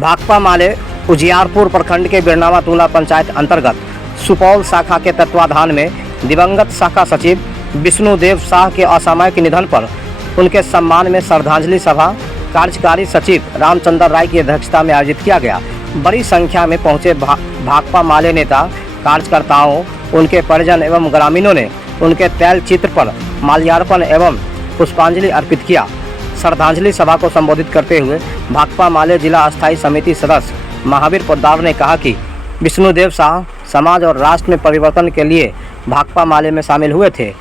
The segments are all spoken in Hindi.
भाकपा माले उजियारपुर प्रखंड के बिरनावा टोला पंचायत अंतर्गत सुपौल शाखा के तत्वाधान में दिवंगत शाखा सचिव विष्णुदेव शाह के असामयिक निधन पर उनके सम्मान में श्रद्धांजलि सभा कार्यकारी सचिव रामचंद्र राय की अध्यक्षता में आयोजित किया गया। बड़ी संख्या में पहुंचे भाकपा माले नेता, कार्यकर्ताओं, उनके परिजन एवं ग्रामीणों ने उनके तैल चित्र पर माल्यार्पण एवं पुष्पांजलि अर्पित किया। श्रद्धांजलि सभा को संबोधित करते हुए भाकपा माले जिला अस्थायी समिति सदस्य महावीर पोद्दार ने कहा कि विष्णुदेव शाह समाज और राष्ट्र में परिवर्तन के लिए भाकपा माले में शामिल हुए थे।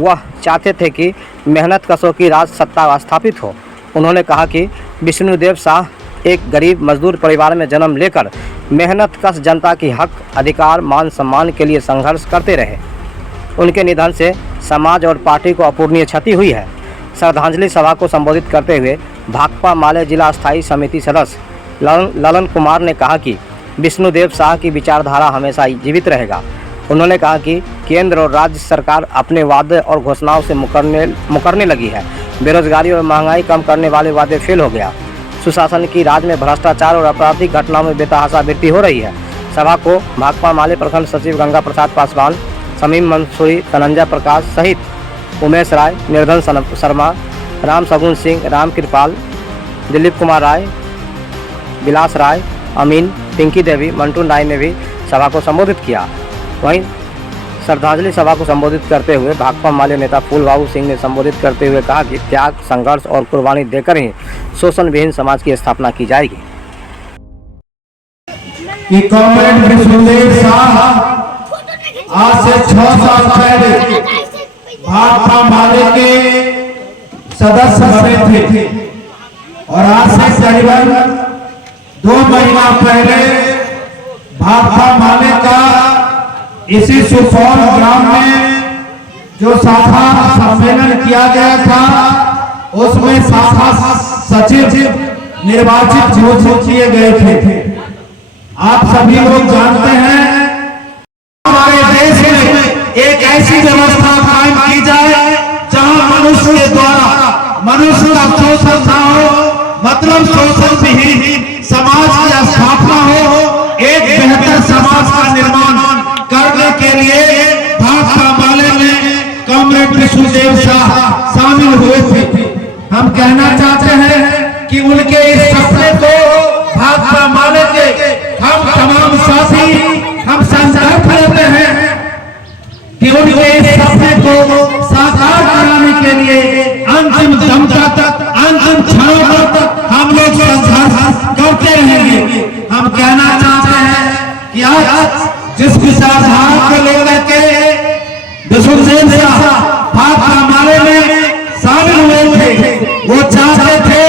वह चाहते थे कि मेहनत कशों की राज सत्ता स्थापित हो। उन्होंने कहा कि विष्णुदेव शाह एक गरीब मजदूर परिवार में जन्म लेकर मेहनत कश जनता की हक, अधिकार, मान सम्मान के लिए संघर्ष करते रहे। उनके निधन से समाज और पार्टी को अपूरणीय क्षति हुई है। श्रद्धांजलि सभा को संबोधित करते हुए भाकपा माले जिला अस्थायी समिति सदस्य ललन कुमार ने कहा कि विष्णुदेव शाह की विचारधारा हमेशा जीवित रहेगा। उन्होंने कहा कि केंद्र और राज्य सरकार अपने वादे और घोषणाओं से मुकरने लगी है। बेरोजगारी और महंगाई कम करने वाले वादे फेल हो गया। सुशासन की राज में भ्रष्टाचार और आपराधिक घटनाओं में बेतहाशा वृद्धि हो रही है। सभा को भाकपा माले प्रखंड सचिव गंगा प्रसाद पासवान, शमीम मंसूरी, धनंजय प्रकाश सहित उमेश राय, निर्धन शर्मा, राम सगुन सिंह, राम कृपाल, दिलीप कुमार राय, विलास राय, अमीन, पिंकी देवी, मंटू राय ने भी सभा को संबोधित किया। वहीं श्रद्धांजलि सभा को संबोधित करते हुए भाकपा माले नेता फूल बाबू सिंह ने संबोधित करते हुए कहा कि त्याग, संघर्ष और कुर्बानी देकर ही शोषण विहीन समाज की स्थापना की जाएगी। कि कॉमरेड विष्णुदेव शाह आज से 6 साल पहले भाकपा माले के सदस्य बने थे और आज से करीबन 2 महीना पहले भाकपा माले का इसी सुपौल ग्राम में जो शाखा सम्मेलन किया गया था, उसमें शाखा सचिव निर्वाचित घोषित किए गए थे। आप सभी लोग जानते हैं हमारे देश में एक ऐसी व्यवस्था कायम की जाए जहां मनुष्य के द्वारा मनुष्य का शोषण न हो, मतलब शोषण विहीन समाज की स्थापना हो। एक बेहतर समाज का निर्माण करने के लिए भाकपा माले में कॉमरेड विष्णुदेव शाह शामिल हुए थे। हम कहना चाहते हैं कि उनके इस सपने को भाकपा माले के हम तमाम साथी हम संकल्प लेते हैं कि उनके इस सपने को साकार कराने के लिए अंतिम दम तक, अंतिम क्षणों तक हम लोग संघर्ष करते रहेंगे। हम कहना चाहते हैं कि आज जिस विचारधारा को लेकर के विष्णुदेव शाह भाकपा माले में शामिल हुए थे, वो चाहते थे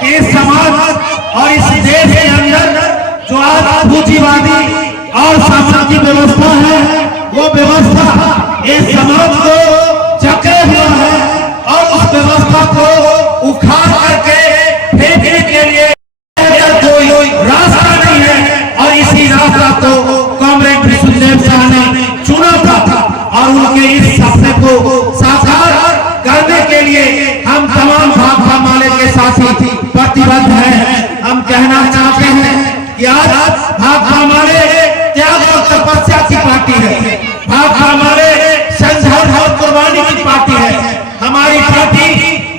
कि इस समाज और इस देश के अंदर जो आज पूंजीवादी और सामाजिक व्यवस्था है, वो व्यवस्था इस समाज को जकड़े हुआ है और उस व्यवस्था को उखाड़ करके फेंकने के लिए कोई रास्ता नहीं है। और इसी रास्ता को कॉमरेड विष्णुदेव शाह ने चुना था और उनके इस सपने को साकार करने के लिए हम तमाम भाकपा माले के साथी प्रतिबद्ध हैं। हम कहना चाहते हैं कि आज भाकपा माले त्याग और तपस्या की पार्टी है। भाकपा माले संघर्ष और कुर्बानी की पार्टी है। हमारी पार्टी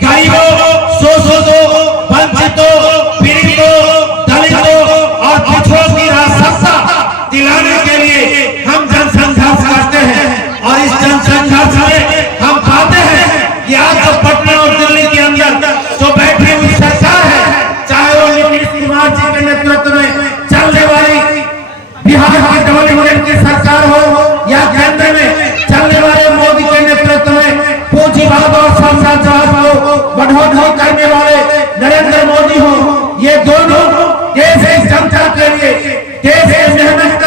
गरीबों, शोषितों, वंचितों, पीड़ितों, दलितों और पिछड़ों की राजसत्ता दिलाने के लिए हम जनसंघर्ष करते हैं। और इस जनसंघर्ष में हम पाते हैं कि आज जो पटना और दिल्ली के अंदर जो बैठी हुई सरकार है, चाहे वो नीतीश कुमार जी के नेतृत्व में चलने वाली बिहार की डेवलपमेंट की सरकार हो या केंद्र में चलने वाले मोदी के नेतृत्व में पूंजीवाद और साम्राज्यवाद को बढ़ोतरी करने वाले नरेंद्र मोदी हो, ये दोनों देश की जनता के लिए, देश के मेहनत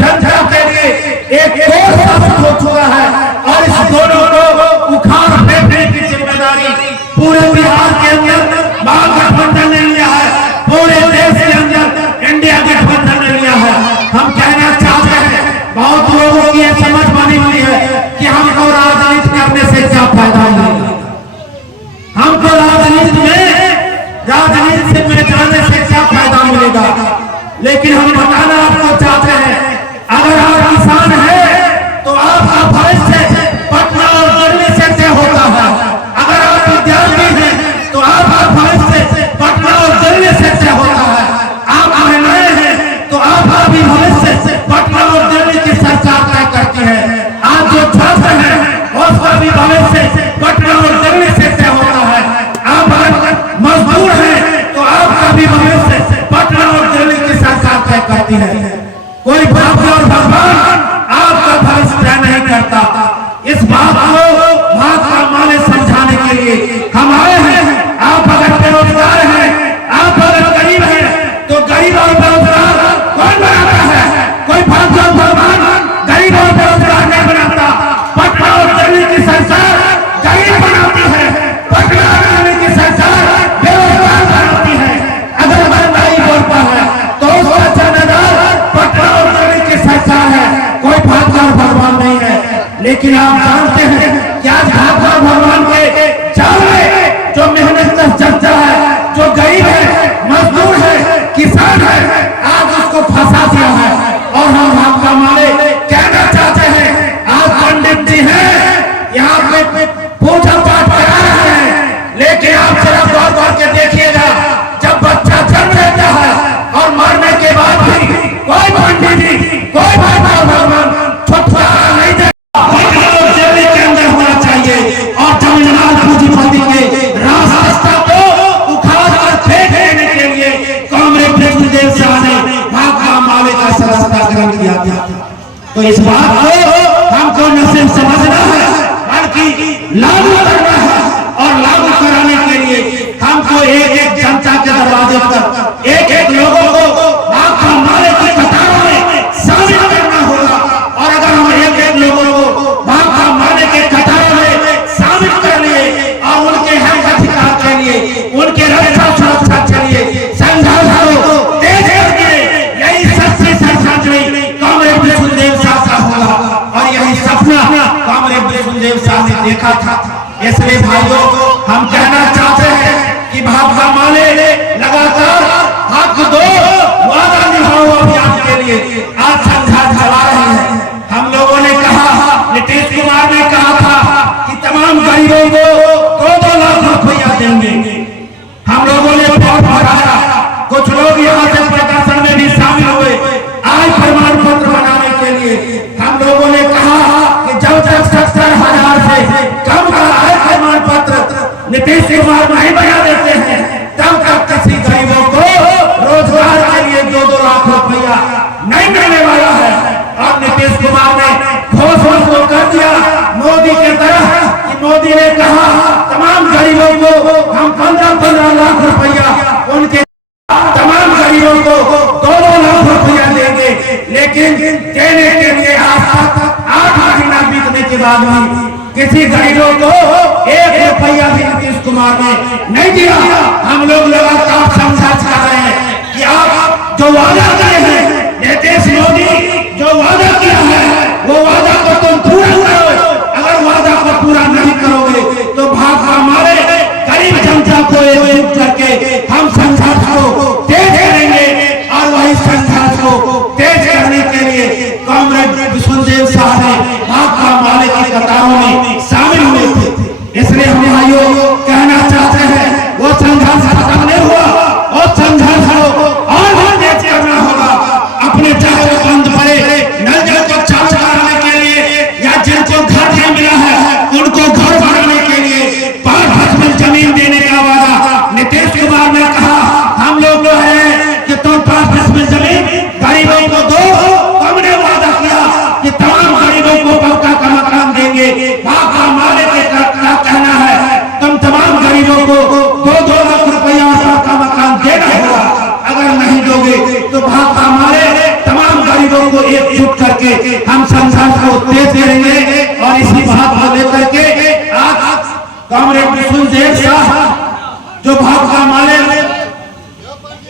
जनता के लिए एक साबित हो चुका है। और इस दोनों को उखाड़ फेंकने की जिम्मेदारी पूरे बिहार के अंदर महागठबंधन ने लिया है, पूरे देश के अंदर इंडिया गठबंधन ने लिया है। हम कहना चाहते हैं, बहुत लोगों की समझ बनी हुई है कि हमको राजनीति करने से क्या फायदा है, हमको राजनीति में जाने से लेकिन हम बताना आपको चाहते हैं, अगर आप किसान हैं तो आपका भविष्य पटना और दिल्ली से तय होता है। अगर आप विद्यार्थी हैं तो आपका भविष्य पटना और दिल्ली से तय होता है। आप महिलाएं हैं तो आपका भी भविष्य पटना और दिल्ली की सरकार तय करती है। आप जो छात्र हैं उसका भी भविष्य पटना और दिल्ली से तय होता है। आप अगर मजदूर हैं तो आपका भी भविष्य पटना और दिल्ली की सरकार तय करती है। कोई बाप और भगवान आपका भविष्य तय नहीं करता। इस बात को महात्मा माले समझाने के लिए हम आए हैं। आप अगर बेरोजगार हैं, आप अगर गरीब हैं तो गरीब और बेरोजगार कौन बनाता है? कोई बाप और भगवान गरीब और बेरोजगार नहीं बनाता। पटना और दिल्ली की सरकार गरीब बनाती है, पटना और दिल्ली की सरकार बेरोजगार बनाती है। अगर महंगाई बढ़ता है तो उसका जिम्मेदार पटना और दिल्ली की सरकार है, कोई बाप और भगवान नहीं है। लेकिन आप जानते हैं कि आज बाप और भगवान के जाल में जो मेहनत जनता है, जो गरीब है, मजदूर है, किसान है, आज उसको फंसा दिया है। और हम आपका माले कहना चाहते हैं, आज पंडित जी हैं यहाँ पे पूजा पाठ करा रहे हैं, लेकिन आप जरा गौर करके देखिएगा, जब बच्चा जन्म लेता है और मरने के बाद भी कोई पंडित जी, कोई भगवान छुटकारा नहीं दे। दिल्ली के अंदर होना चाहिए और जमींदार पूंजीपति के रास्ता को उखाड़ कर फेंक देने के लिए कांग्रेस विष्णुदेव शाह ने महात्मा माले का सदस्यता ग्रहण किया था। तो इस बात को हमको न सिर्फ समझना है बल्कि लागू करना है। और लागू कराने के लिए हमको एक एक जनता के दरवाजे पर एक एक लोगों को महात्मा माले की कतारों में शामिल करना होगा। और अगर हम एक एक लोगों को महात्मा माले के कतारों में शामिल कर लिए और उनके हक अधिकार के लिए, उनके रक्षा सुरक्षा के लिए संघर्ष को तेज करके यही सच्ची श्रद्धांजलि कांग्रेस विष्णुदेव शाह का होगा। और यही सपना कांग्रेस विष्णुदेव शाह ने देखा था। इसलिए भाइयों, हम कहना चाहते हैं कि महात्मा माले लगातार हक दो वादा निभाओ अभियान के लिए आज संघर्ष चला रहे हैं। हम लोगों ने कहा, नीतीश कुमार ने कहा था कि तमाम गरीबों को 2-2 लाख रुपया देंगे। हम लोगों ने फॉर्म भराया, कुछ लोग यहाँ से प्रदर्शन में भी शामिल हुए आज प्रमाण पत्र बनाने के लिए। हम लोगों ने कहा कि जब तक 70,000 से कम का आय प्रमाण पत्र नीतीश कुमार नहीं बना देते हैं तब तक किसी गरीबों को रोजगार के लिए 2-2 लाख रुपया नहीं मिलने वाला है। और नीतीश कुमार ने घोषणा को कर दिया मोदी के तरह कि मोदी ने कहा तमाम गरीबों को हम 15-15 लाख रुपया उनके तमाम गरीबों को 2-2 लाख रुपया देंगे। लेकिन देने के लिए आज 8 महीना बीतने के बाद भी किसी गरीबों को 1 रुपया भी नीतीश कुमार ने नहीं दिया। हम लोग लगातार संघर्ष कर रहे हैं कि आप जो वादा किए हैं, नीतीश मोदी जो वादा किया है वो वादा को तुम पूरा करो। अगर वादा को पूरा नहीं करोगे तो भाजपा माले गरीब जनता को एकजुट करके हम संघर्ष को तेज करेंगे। और वही संघर्ष को तेज करने के लिए कांग्रेस विष्णुदेव शाह ने भाजपा माले की कतारों में शामिल हुए थे। इसलिए हम भाइयों कहना चाहते हैं, वो संघर्ष खत्म नहीं हुआ, और संघर्ष को और तेज करना होगा। अपने चाहे बंद पड़े नल जल को चालू कराने के लिए या जिनको घर नहीं मिला है उनको घर बनाने के लिए 5 फसल जमीन देने का वादा नीतीश कुमार ने कहा। हम लोग जो है कि तुम 5 फसल जमीन गरीबों को दो। हमने वादा किया कि तमाम गरीबों को पक्का का मकान देंगे। भाजपा माले के क्या कहना है, तुम तमाम गरीबों को 2-2 लाख रुपया का मकान देना होगा। अगर नहीं दोगे तो भाजपा माले तमाम गरीबों को एकजुट करके हम संघर्ष को तेज करेंगे। और इसी बात को लेकर के आज कांग्रेस विष्णुदेव शाह जो भाजपा माले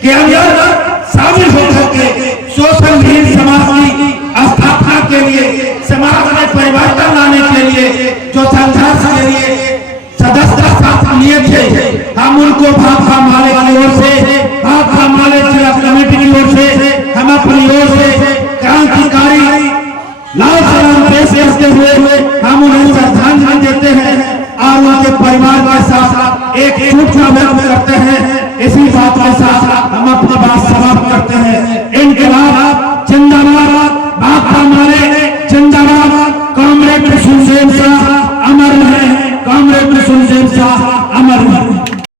के अंदर शामिल होकर के सोशल मीडिया समाज की स्थापना के लिए, समाज में परिवर्तन लाने के लिए जो संघर्ष के लिए सदस्यता लिए थे, हम उनको भाजपा माले की ओर से, भाजपा माले जिला कमेटी की ओर से हम परिवार के साथ एक छूटना व्यक्त करते हैं। इसी बात के साथ हम अपनी बात समाप्त करते हैं। इनकलाब